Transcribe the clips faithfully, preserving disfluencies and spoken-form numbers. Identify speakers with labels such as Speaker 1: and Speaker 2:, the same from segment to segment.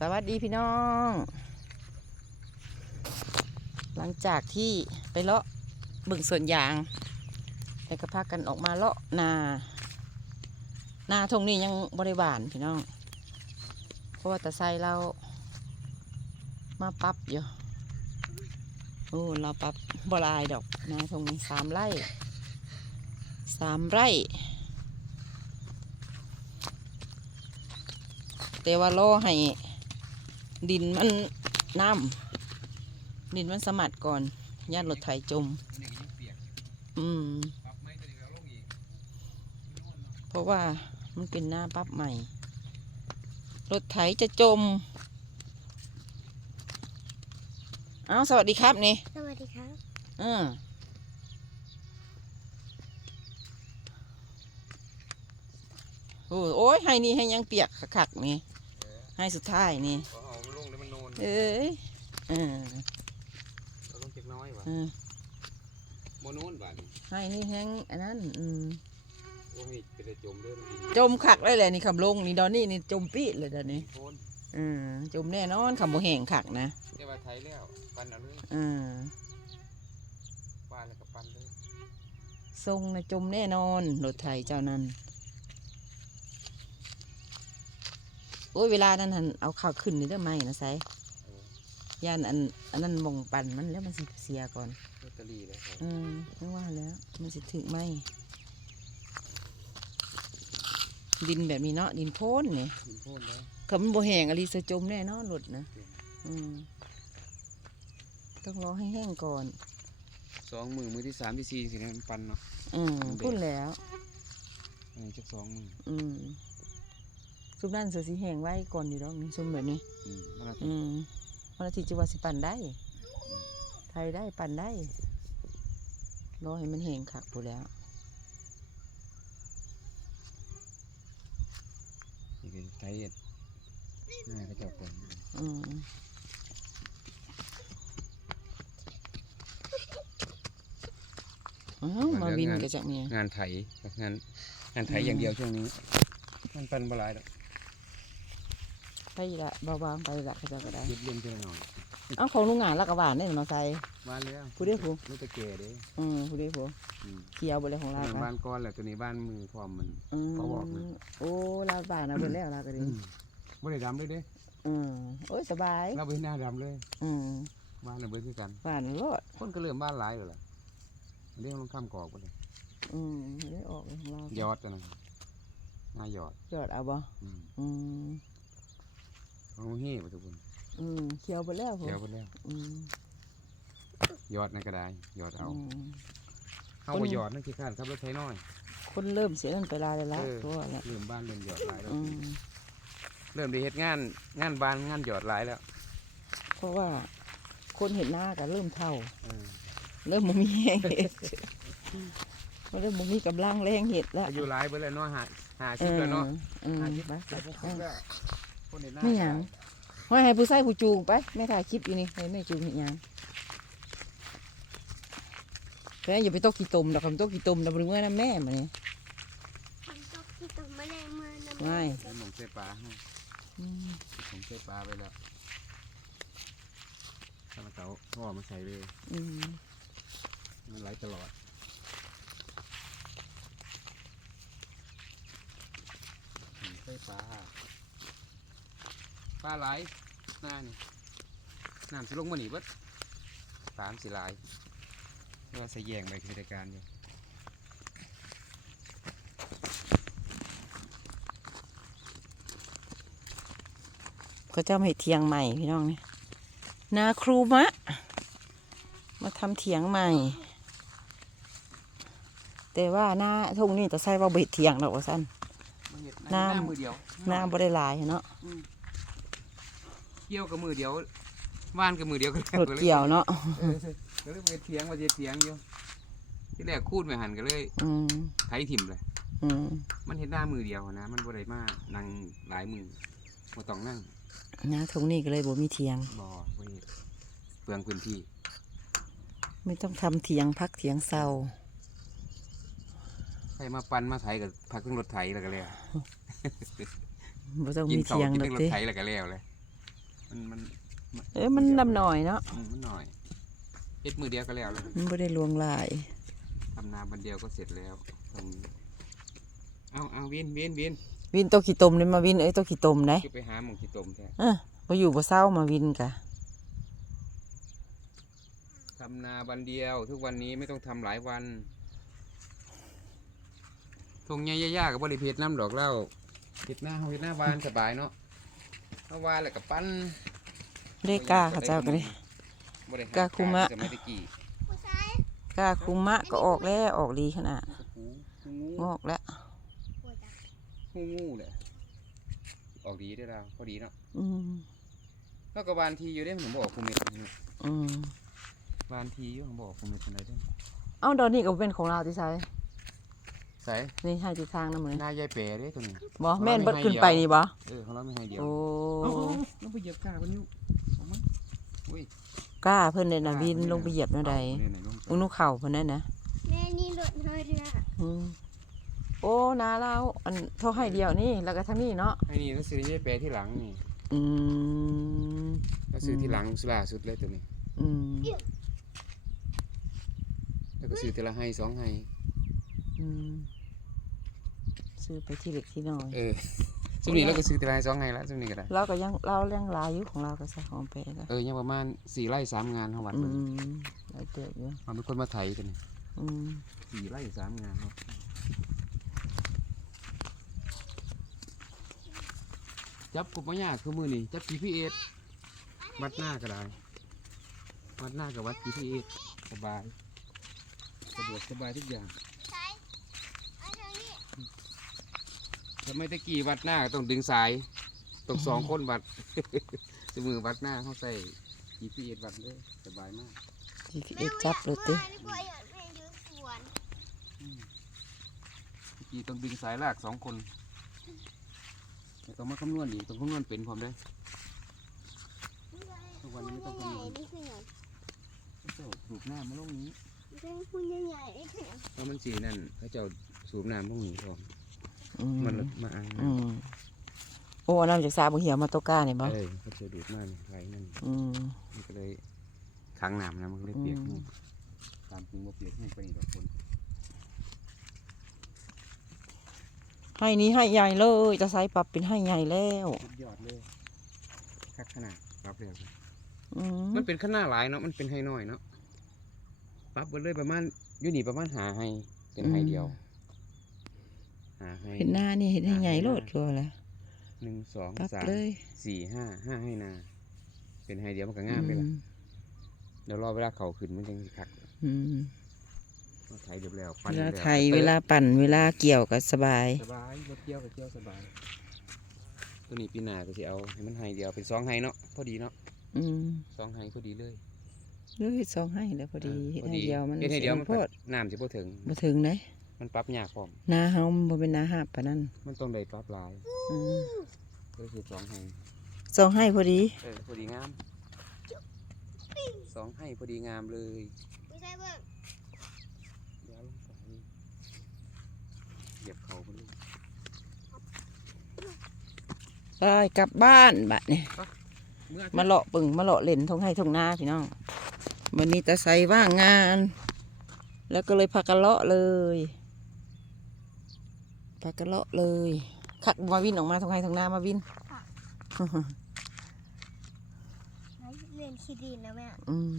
Speaker 1: วัสดีพี่น้อง หลังจากที่ไปเลาะบึงสวนยางแล้วก็พากันออกมาเลาะนานาทงนี้ยังบริบาลพี่น้องเพราะว่าแต่ไซเรามาปรับอยู่โอ้เราปรับบลายดอกนาทงนี้สามไร่สามไร่แต่ว่าล่อให้ดินมันน้ำดินมันสมัดก่อนย่านรถไถจมอืมเพราะว่ามันเป็นหน้าปั๊บใหม่รถไถจะจมอ้าวสวัสดีครับนี่
Speaker 2: สวัสดีครับ
Speaker 1: อืมโอ้โอ้ยให้นี่ให้ยังเปียกขักๆนี่ให้สุดท้ายนี่เอ้ยเออ
Speaker 3: เราลงเจ็บน้อยว่ะโมนูนบ่านี่
Speaker 1: ให้นี่แห้งอันนั้นอืม
Speaker 3: โอ้ยเป็นจมเลย
Speaker 1: จมขักได้เลยนี่คำลงนี่ดอนนี่นี่จมปีเลยเดี๋ยวนี้อืมจมแน่นอนคำโบแห้งขักนะ
Speaker 3: เรียกว่าไทยแล้วปั้นเอาเลย
Speaker 1: อืม
Speaker 3: ปั้นแล้วก็ปั้นเลย
Speaker 1: ทรงนะจมแน่นอนรถไถเจ้านั้นโอ้ยเวลานั้นเอาข้าวขึ้นนี่ได้ไหมนะไซย่านอันอันนั้นมองปั่นมันแล้วมันสิเสียก่อน
Speaker 3: แบตเตอรี่เลย
Speaker 1: อืมไม่ว่าแล้วมันสิถึงไหมดินแบบนี้เนาะดินโพ้นเนี่ย
Speaker 3: ดินโพ้นแล้ว
Speaker 1: เขามันโบแห้งอะไรจะจมแน่นอนหลุดนะอืมต้องรอให้แห้งก่อน
Speaker 3: สองมือมือที่สามที่สี่สิเนี่ยมันปั่นเนาะ
Speaker 1: อืมพูดแล้ว
Speaker 3: อันนี้จักสองมือ
Speaker 1: อืมซุปนั่นเสือสีแห้งไว้ก่อนอยู่แล้วมีซุปแบบนี้อืมวันอาทิตย์จะว่าสิปั่นได้ไทยได้ปั่นได้รอให้มันแห้งขักพูดแล้ว
Speaker 3: นี่คือไทยง่ายก็จะปั่น
Speaker 1: อืมอ้าวมาวินก็จะมี
Speaker 3: งานไถงานงานไถอย่างเดียวช่วงนี้มันปั่นบลายดอก
Speaker 1: ไปละเบาๆไปละก็จะก็ได้
Speaker 3: ยึดเล่นเท่าหน่อย
Speaker 1: อ้าวของลุงงานละกระบาดนี่มาใส่
Speaker 3: บ้านแล้ว
Speaker 1: ผู้ได้ผู้
Speaker 3: รู้ตะเกียเด้
Speaker 1: อืมผู้ได้ผู้เขียวบริของเรา
Speaker 3: บ้านก้อนแหละตัวนี้บ้านมือพร้อมมัน
Speaker 1: เขาบอกนะโอ้เราบ้านเราเป็นแล้วเราก็ดี
Speaker 3: ไม่ได้ดำเลยเด้
Speaker 1: อืมโอ้ยสบาย
Speaker 3: เราเป็นหน้าดำเลย
Speaker 1: อืม
Speaker 3: บ้านเราเป็นคือกัน
Speaker 1: บ้านรถ
Speaker 3: คนก็เริ่มบ้านหลายเลยล่ะเรียกลงข้ามกอกไปเลย
Speaker 1: อืมได้ออกของเรา
Speaker 3: ยอดกันนะนายอด
Speaker 1: ยอดเอาบ่อืม
Speaker 3: เอาเฮ่ไปทุกคน
Speaker 1: อืมเขียวไปแล้ว
Speaker 3: เขียวไปแล้ว
Speaker 1: อืม
Speaker 3: ยอดนั่นก็ได้ยอดเอาเข้าไปยอดนั่นคือการขับรถไถน้อย
Speaker 1: คนเริ่มเสียเงินไปลายแล้วตัวแล้ว
Speaker 3: เริ่มบ้านเริ่มหยอดลายแล้วเริ่มได้เฮ็ดงานงานบ้านงานหยอดลายแล้ว
Speaker 1: เพราะว่าคนเห็นหน้ากันเริ่มเท่าเริ่มมันมีแรงเห็ดเริ่มมันมีกำลังแรงเห็ดแล้ว
Speaker 3: อายุหลายไปเลยเนาะหาหาชิบแล้วเนาะหาชิบ
Speaker 1: ไม่หยังให้ให้ผู้ใส่ผู้จูงไปไม่ถ่ายคลิปอยู่นี่ให้แม่จูงเห็นยังแค่อย่าไปตกขี้ตมดอกคำตกขี้ตมดับเมื่อน้ำแม่มาเนี่ย
Speaker 2: ตกขี้ตมไม่ได้เมื่อน้ำ
Speaker 1: แม่
Speaker 3: หมงเส้ปลาให้หมงเส้ปลาไปแล้วถ้ามาเต่าพ่อมาใส่เลยมันไหลตลอดใส่ปลาปลาไหลหน้านี่น้ำสิลงมาหนีบัดปลาสิไหลว่าใส่แยงไปกิจการอยู่
Speaker 1: ก็จะมาเทียงใหม่พี่น้องนี่นาครูมะมาทำเถียงใหม่แต่ว่าหน้าทุ่งนี่จะใส่ว่าเบ็ดเถียงดอกว่าสั้นหน้ามือเดียวหน้าบริลายเนาะ
Speaker 3: เกี่ยวกับมือเดียวว่านกับมือเดียวก็
Speaker 1: รถเกี่ยวเนาะ
Speaker 3: ก็เลยเบ็ดเถียงว่าจะเถียงอยู่ที่แรกคูดไม่หันก็เลยไถถิ่มเลยมันเห็นหน้ามือเดียวนะมันบริมานั่งหลายมือมาต้องนั่ง
Speaker 1: นะทุ่งนี้ก็เลยบ่มีเถียง
Speaker 3: บ่เปลืองพื้นที่
Speaker 1: ไม่ต้องทำเถียงพักเถียงเศร้า
Speaker 3: ใครมาปั่นมาไถกับพักเครื่องรถไถแล้วก็แล้ว
Speaker 1: บ่ต้องมีเถียง
Speaker 3: กินรถไถแล้วก็แล้วเลยมันมัน
Speaker 1: เอ้ยมันดำหน่อยเนาะ
Speaker 3: อืมมันหน่อยเฮ็ดมือเดียวก็แล้วเลย
Speaker 1: มันไม่ได้ลวงลาย
Speaker 3: ทำนาบันเดียวก็เสร็จแล้วตรงนี้เอาเอาวินวินวิน
Speaker 1: วินโตขี้ตมนี่มาวินเอ้ยโตขี้ตมไหน
Speaker 3: คือไปหาหมองที่ต้มแท้
Speaker 1: เออพออยู่บ่เศร้ามาวินกะ
Speaker 3: ทำนาบันเดียวทุกวันนี้ไม่ต้องทำหลายวันทงใหญ่ๆกับบริเพชรน้ำดอกเหล้าเฮ็ดหน้าเฮาเฮ็ดหน้าวานสบายเนาะเฮาวานแล้วก็ปั้น
Speaker 1: ได้กล้าเขาเจ้าก็ได้
Speaker 3: บ่ได้ห
Speaker 1: กาคุมะ
Speaker 3: สมัยตะกี้
Speaker 2: ผู้ชาย
Speaker 1: กล้าคุมะก็ออกแล้วออกดีขนาด
Speaker 3: หูงู
Speaker 1: งอกแล้ว
Speaker 2: ปวดอ่ะ
Speaker 3: งูงูเลยออกดีได้อเราพอดีเนาะ
Speaker 1: อืม
Speaker 3: แล้วก็วานทีอยู่ได้ผมบอกคุมเม็ด
Speaker 1: อืม
Speaker 3: วานทีอยู่ผมบอกคุมเม็ดอะไรได้
Speaker 1: เอ้าดอนนี่ก็เป็นของเราที่ใช้
Speaker 3: ใส่
Speaker 1: นี่ให้ทิศทางนำเลย
Speaker 3: หน้ายายเป๋เด้ตัวนี้
Speaker 1: บ่แม่นเบิดขึ้นไปนี่บ่
Speaker 3: เออของเราไม่ให้เดียว
Speaker 1: โอ้
Speaker 3: ลงไปเหยียบขาวันนี้เอามาอุ้ย
Speaker 1: กล้าเพิ่นเด้น่ะวินลงไปเหยียบแนวใด
Speaker 3: เอาไหนๆลงไป
Speaker 1: อุ้งนูเข่าเพิ่นนั่นนะ
Speaker 2: แม่นี่หลุดเฮ้ยละ
Speaker 1: อืมโอ้นาเราอันเท่าให้เดียวนี่แล้วก็ทางนี้เนาะ
Speaker 3: ไอ้นี่เราซื้อยายเป๋ที่หลังนี่
Speaker 1: อืม
Speaker 3: เราซื้อที่หลังสุดล่าสุดเลยตัวนี้
Speaker 1: อืม
Speaker 3: แล้วก็ซื้อแต่ละให้สองให้
Speaker 1: อืมซื้อไปที่เล็กที่น้อย
Speaker 3: เออซุมนี้เราก็ซื้อแต่ละให้สองให้แล้วซุมนี้ก็ได้
Speaker 1: เราก็ยังเราเลี้ยงหลายอยู่ของเราก็ใส่ของแปรก็
Speaker 3: เออยังประมาณสี่ไร่สามงานทั้งวัด
Speaker 1: อื
Speaker 3: เลย
Speaker 1: มหลายเติบอยู่
Speaker 3: มันเป็นคนมาไถตัวนี้
Speaker 1: อืม
Speaker 3: สี่ไร่สามงานครับจับกบมายากคือมือนี่จับ จี พี เอส วัดหน้าก็ได้วัดหน้ากับวัด จี พี เอส สบายสะดวกสบายทุกอย่าง
Speaker 2: ผู้ชายเอาทางนี้
Speaker 3: ทำไมตะกี้วัดหน้าต้องดึงสายต้องสองคนวัด สมือวัดหน้าเขาใส่ จี พี เอส วัดเลยสบายมาก
Speaker 1: จีพีเอสจับเลยติ
Speaker 2: แม่ไม่อยากแม่อยู่สวน
Speaker 3: ตะกี้ต้องดึงสายลากสองคนแต่ต้องมาคำนวณอีกต้องคำนวณเป็นพร้อมได้ ทุกวันนี้ไม่ต้อง
Speaker 2: ให
Speaker 3: คำน
Speaker 2: ญ่
Speaker 3: วณ
Speaker 2: ๆนี่คืออย่าง
Speaker 3: เจ้าสูบน้ำมาลงนี้
Speaker 2: เป็นหุ่นใหญ่ๆนี่คืออย่าง
Speaker 3: เพราะมันสีนั่นเขาเจ้าสูบน้ำพวกนี้พร้อม
Speaker 1: อืม
Speaker 3: มันมาอ่าง
Speaker 1: อืมโอ้น้ำจากสาบ่เหี่ยวมาโตก้านี่บ่
Speaker 3: เออเขาจะดูดมากนี่ไหลนั่น
Speaker 1: อืม
Speaker 3: มันก็เลยขังน้ำนะมันก็เลยเปียก
Speaker 1: อื
Speaker 3: นู่
Speaker 1: ม
Speaker 3: นตามจริงว่าเปียกนู่นไปนี่ดอกคน
Speaker 1: ให้นี้ให้ใหญ่เลยจะใส่ปรับเป็นให้ใหญ่แล้ว
Speaker 3: สุดยอดเลยคักขนาดปรับเร็ว
Speaker 1: อืม
Speaker 3: มันเป็นขนาดหลายเนาะมันเป็นให้น้อยเนาะปรับไปเลยประมาณอยู่นี่ประมาณหาให้เป็นให้เดียวหาให้
Speaker 1: เห็นหน้านี่เห็นให้ใหญ่โลดกลัวแหละ
Speaker 3: หนึ่งสอง
Speaker 1: ปรับ
Speaker 3: สาม
Speaker 1: เลย
Speaker 3: สี่ห้าห้าให้นา เป็นให้เดียวมันก็งามไปละ
Speaker 1: อืม
Speaker 3: เดี๋ยวรอเวลาเขาขึ้นมันจะคัก
Speaker 1: อืม
Speaker 3: มาไถเรียบแล้ว
Speaker 1: เวลาไทยเวลาปั่นเวลาเกี่ยวก็สบาย
Speaker 3: สบายรถเกี่ยวก็เกี่ยวสบาย ตัวนี้ปีหน้าก็จะเอาให้มันให้เดียวเป็นสองให้เนาะพอดีเนาะ
Speaker 1: อืม
Speaker 3: สองให้พอดีเลย
Speaker 1: เลยสองให้แล้วพอดี
Speaker 3: เอ
Speaker 1: เฮ็
Speaker 3: อ
Speaker 1: ด
Speaker 3: พอ
Speaker 1: ให้เดียวมัน
Speaker 3: เฮ็ดให้เดียวมัน
Speaker 1: โพด
Speaker 3: น้ำจะพอถึง
Speaker 1: บ่ถึงเด้
Speaker 3: มันปรับยากพร้อม
Speaker 1: นาเฮามันบ่เป็นนาหาบปานนั้น
Speaker 3: มันต้องได้ปรับหลาย
Speaker 1: อืม
Speaker 3: ก็คือสองให้
Speaker 1: สองให้พอดี
Speaker 3: เออพอดีงามสองให้พอดีงามเลย
Speaker 2: ผู้ชายเบิ่ง
Speaker 3: เดี๋ยวลงไปเหยียบเขาไปเลย
Speaker 1: ไปกลับบ้านบัดนี่
Speaker 3: เมื่อ
Speaker 1: มาเลาะปึงมาเลาะเล่นทงให้ทงนาพี่น้องวันนี้ตาใสว่างงาน แล้วก็เลยพากันเลาะเลยพากันเลาะเลยขัดมาวินออกมาทงให้ทงนามาวิน
Speaker 2: เล่นขี้ดินนะแม่
Speaker 1: อืม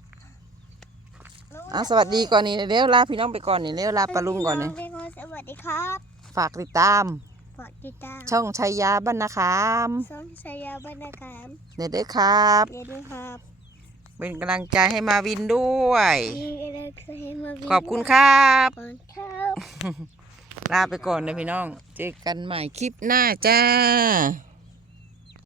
Speaker 1: เอาสวัสดีก่อนนี่เร็วลาพี่น้องไปก่อนนี่เร็วลาปลาลุงก่อนนี่
Speaker 2: พี่สวัสดีครับ
Speaker 1: ฝากติดตาม
Speaker 2: ฝากติดตาม
Speaker 1: ช่องชัยยาบรรณคาม
Speaker 2: ช่องชายาบรรณคาม
Speaker 1: เด็ดเด้อครับ
Speaker 2: เดี๋ยวดูครับ
Speaker 1: เป็นกำลังใจให้มาวินด้วย
Speaker 2: นี่อะไรคือให้มาวิ่ง
Speaker 1: ขอบคุณครับ
Speaker 2: ขอบคุณครับ
Speaker 1: ลาไปก่อนนะพี่น้อง เจอกันใหม่คลิปหน้าจ้า